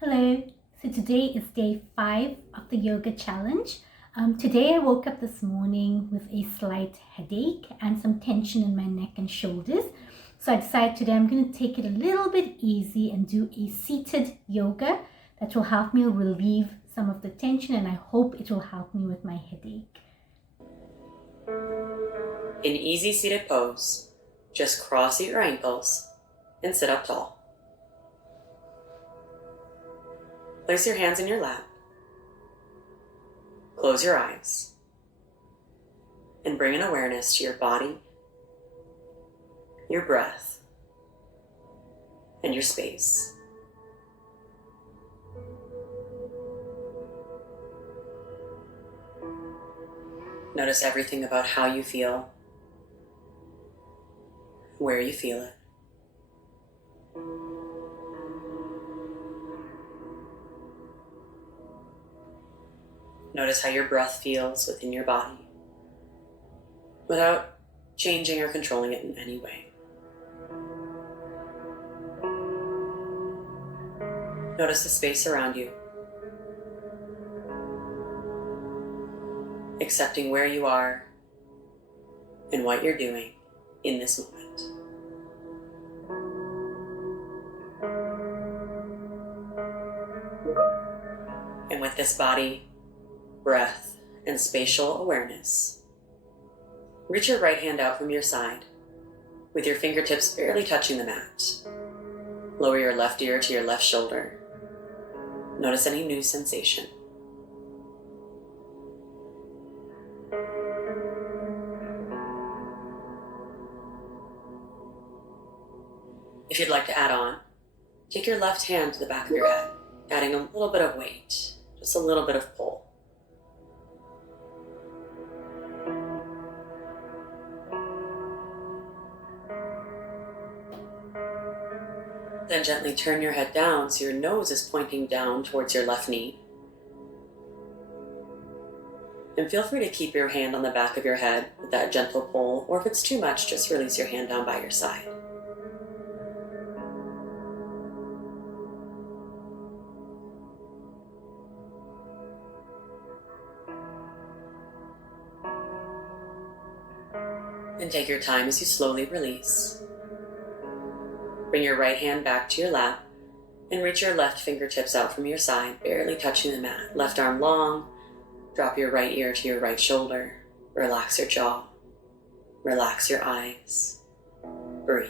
Hello. So today is day 5 of the yoga challenge. Today I woke up this morning with a slight headache and some tension in my neck and shoulders. So I decided today I'm going to take it a little bit easy and do a seated yoga that will help me relieve some of the tension, and I hope it will help me with my headache. In easy seated pose, just cross your ankles and sit up tall. Place your hands in your lap. Close your eyes. And bring an awareness to your body, your breath, and your space. Notice everything about how you feel, where you feel it. Notice how your breath feels within your body without changing or controlling it in any way. Notice the space around you, accepting where you are and what you're doing in this moment. And with this body, breath, and spatial awareness, reach your right hand out from your side with your fingertips barely touching the mat. Lower your left ear to your left shoulder. Notice any new sensation. If you'd like to add on, take your left hand to the back of your head, adding a little bit of weight, just a little bit of pull. Then gently turn your head down so your nose is pointing down towards your left knee. And feel free to keep your hand on the back of your head with that gentle pull, or if it's too much, just release your hand down by your side. And take your time as you slowly release. Bring your right hand back to your lap and reach your left fingertips out from your side, barely touching the mat. Left arm long, drop your right ear to your right shoulder. Relax your jaw, relax your eyes, breathe.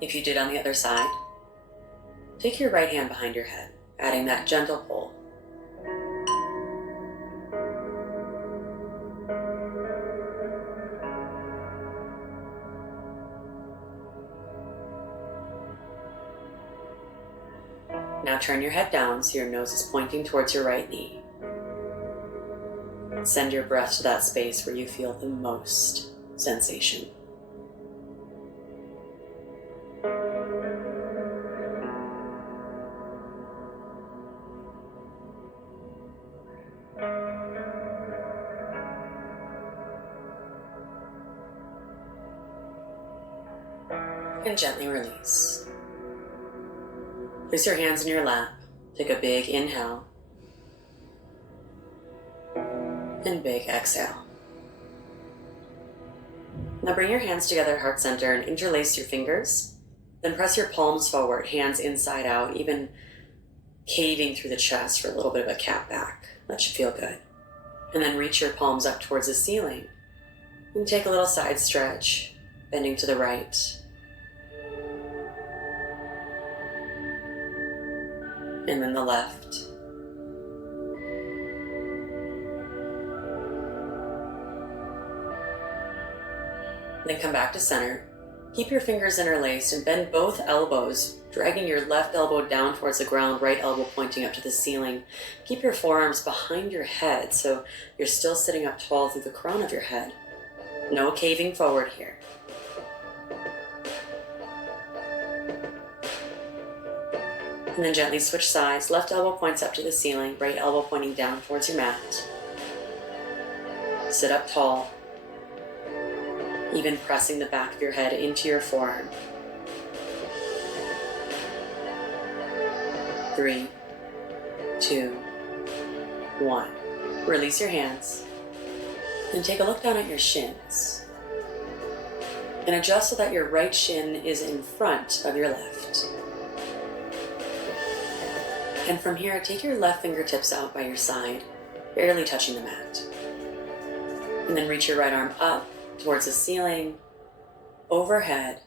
If you did on the other side, take your right hand behind your head, adding that gentle pull. Now turn your head down so your nose is pointing towards your right knee. Send your breath to that space where you feel the most sensation. And gently release. Place your hands in your lap. Take a big inhale and big exhale. Now bring your hands together, heart center, and interlace your fingers. Then press your palms forward, hands inside out, even caving through the chest for a little bit of a cat back. That should feel good. And then reach your palms up towards the ceiling. And take a little side stretch, bending to the right. And then the left. Then come back to center. Keep your fingers interlaced and bend both elbows, dragging your left elbow down towards the ground, right elbow pointing up to the ceiling. Keep your forearms behind your head so you're still sitting up tall through the crown of your head. No caving forward here. And then gently switch sides. Left elbow points up to the ceiling, right elbow pointing down towards your mat. Sit up tall, even pressing the back of your head into your forearm. 3, 2, 1. Release your hands. And take a look down at your shins. And adjust so that your right shin is in front of your left. And from here, take your left fingertips out by your side, barely touching the mat. And then reach your right arm up towards the ceiling, overhead,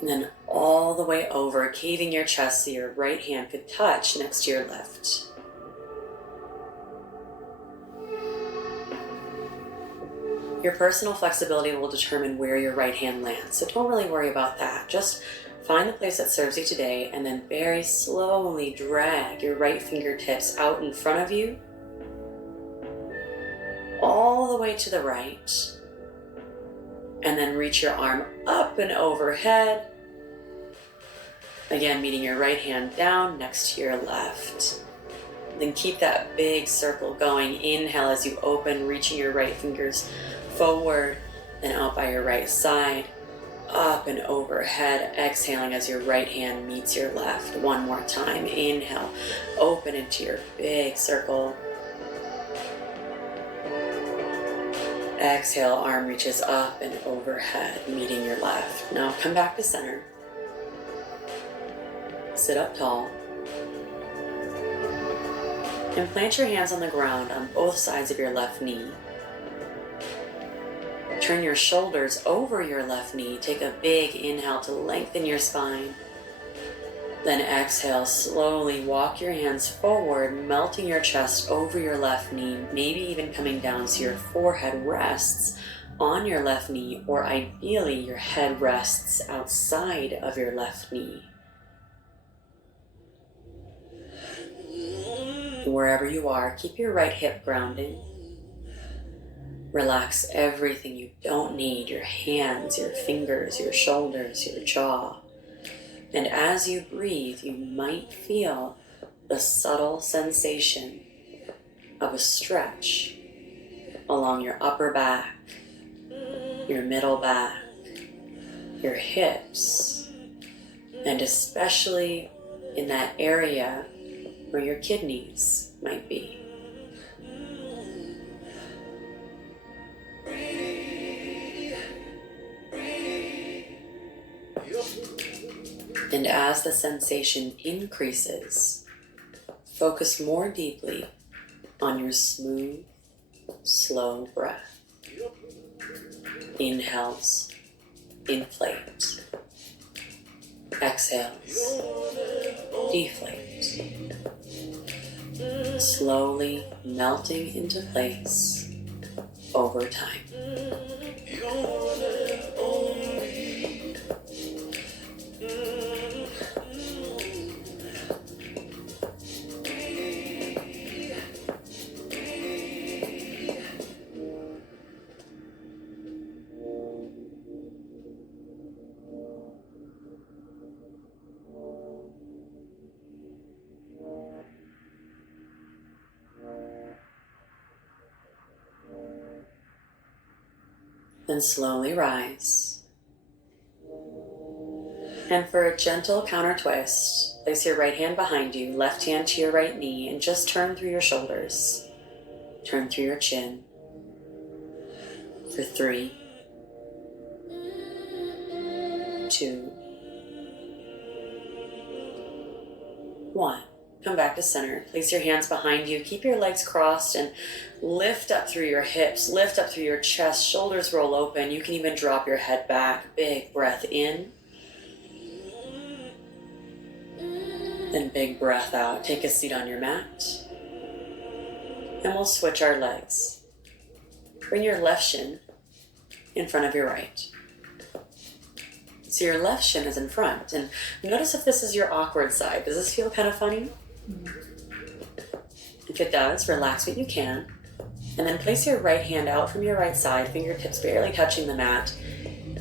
and then all the way over, caving your chest so your right hand could touch next to your left. Your personal flexibility will determine where your right hand lands, so don't really worry about that. Just find the place that serves you today, and then very slowly drag your right fingertips out in front of you, all the way to the right, and then reach your arm up and overhead, again meeting your right hand down next to your left. Then keep that big circle going. Inhale as you open, reaching your right fingers forward, then out by your right side, up and overhead, exhaling as your right hand meets your left. One more time. Inhale, open into your big circle. Exhale, arm reaches up and overhead, meeting your left. Now come back to center. Sit up tall. And plant your hands on the ground on both sides of your left knee. Turn your shoulders over your left knee. Take a big inhale to lengthen your spine. Then exhale, slowly walk your hands forward, melting your chest over your left knee, maybe even coming down so your forehead rests on your left knee, or ideally your head rests outside of your left knee. Wherever you are, keep your right hip grounding. Relax everything you don't need, your hands, your fingers, your shoulders, your jaw. And as you breathe, you might feel the subtle sensation of a stretch along your upper back, your middle back, your hips, and especially in that area where your kidneys might be. And as the sensation increases, focus more deeply on your smooth, slow breath. Inhales, inflate. Exhales, deflate. Slowly melting into place over time. Then slowly rise. And for a gentle counter twist, place your right hand behind you, left hand to your right knee, and just turn through your shoulders. Turn through your chin. For 3, 2, 1. Come back to center. Place your hands behind you. Keep your legs crossed and lift up through your hips. Lift up through your chest. Shoulders roll open. You can even drop your head back. Big breath in. Then big breath out. Take a seat on your mat. And we'll switch our legs. Bring your left shin in front of your right. So your left shin is in front. And notice if this is your awkward side. Does this feel kind of funny? If it does, relax what you can. And then place your right hand out from your right side, fingertips barely touching the mat.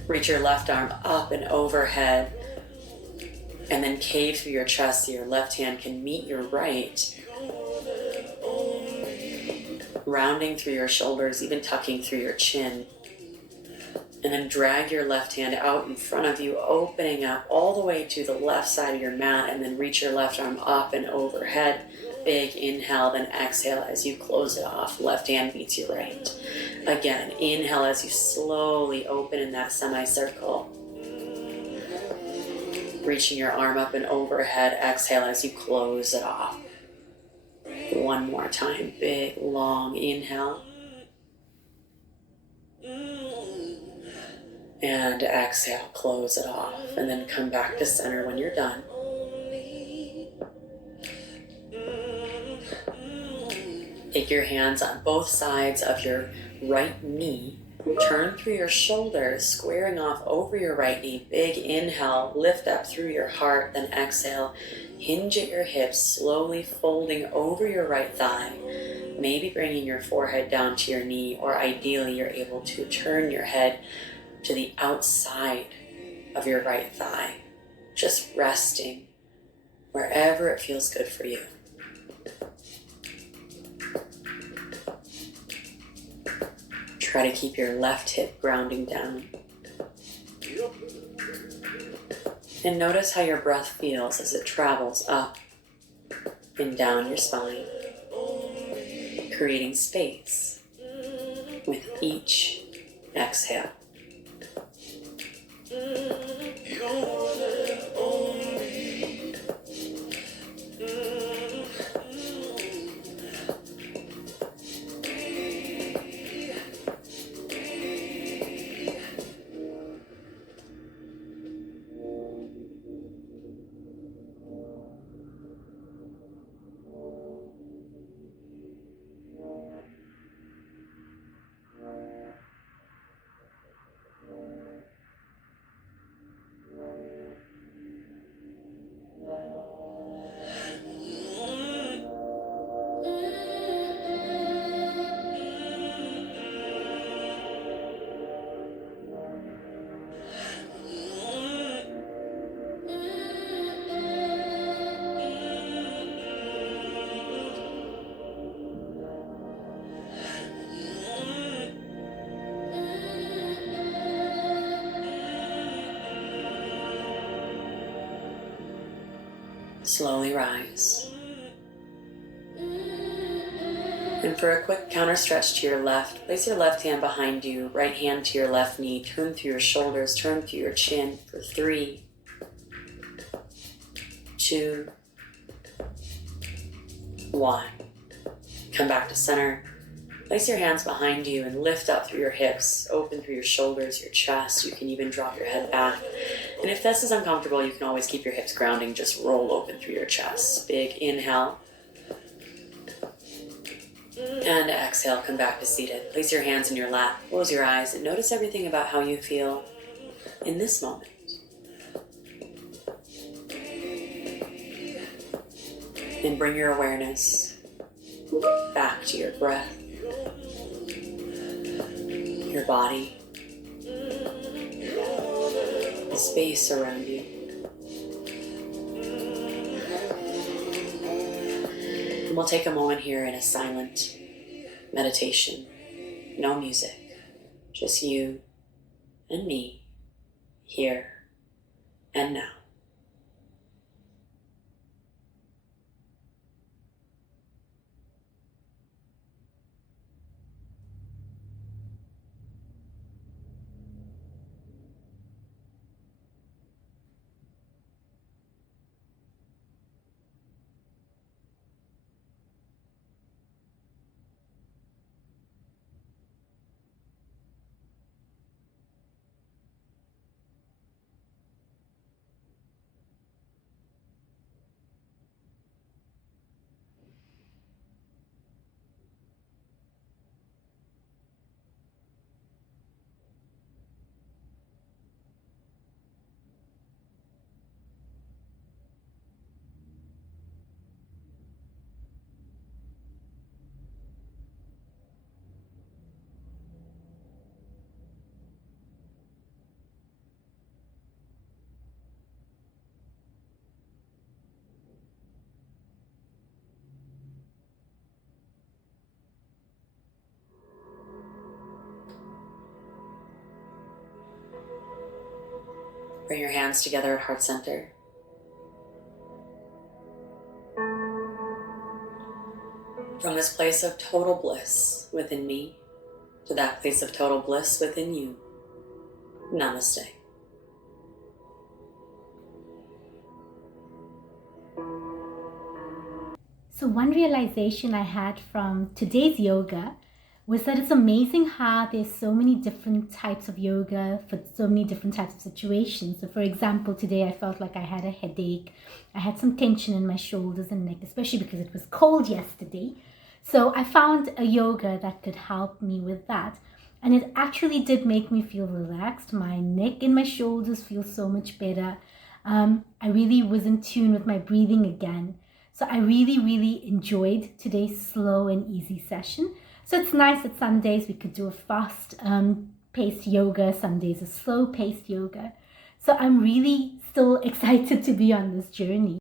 Reach your left arm up and overhead. And then cave through your chest so your left hand can meet your right. Rounding through your shoulders, even tucking through your chin. And then drag your left hand out in front of you, opening up all the way to the left side of your mat, and then reach your left arm up and overhead. Big inhale, then exhale as you close it off. Left hand meets your right. Again, inhale as you slowly open in that semicircle. Reaching your arm up and overhead. Exhale as you close it off. One more time. Big, long inhale. And exhale, close it off. And then come back to center when you're done. Take your hands on both sides of your right knee. Turn through your shoulders, squaring off over your right knee. Big inhale, lift up through your heart, then exhale. Hinge at your hips, slowly folding over your right thigh. Maybe bringing your forehead down to your knee, or ideally you're able to turn your head to the outside of your right thigh. Just resting wherever it feels good for you. Try to keep your left hip grounding down. And notice how your breath feels as it travels up and down your spine, creating space with each exhale. Slowly rise. And for a quick counter stretch to your left, place your left hand behind you, right hand to your left knee, turn through your shoulders, turn through your chin for 3, 2, 1. Come back to center. Place your hands behind you and lift up through your hips, open through your shoulders, your chest. You can even drop your head back. And if this is uncomfortable, you can always keep your hips grounding. Just roll open through your chest. Big inhale. And exhale, come back to seated. Place your hands in your lap, close your eyes, and notice everything about how you feel in this moment. And bring your awareness back to your breath, your body, the space around you. And we'll take a moment here in a silent meditation. No music, just you and me, here and now. Bring your hands together at heart center. From this place of total bliss within me to that place of total bliss within you. Namaste. So one realization I had from today's yoga was that it's amazing how there's so many different types of yoga for so many different types of situations. So for example, today I felt like I had a headache. I had some tension in my shoulders and neck, especially because it was cold yesterday. So I found a yoga that could help me with that. And it actually did make me feel relaxed. My neck and my shoulders feel so much better. I really was in tune with my breathing again. So I really enjoyed today's slow and easy session. So it's nice that some days we could do a fast paced yoga, some days a slow paced yoga. So I'm really still excited to be on this journey.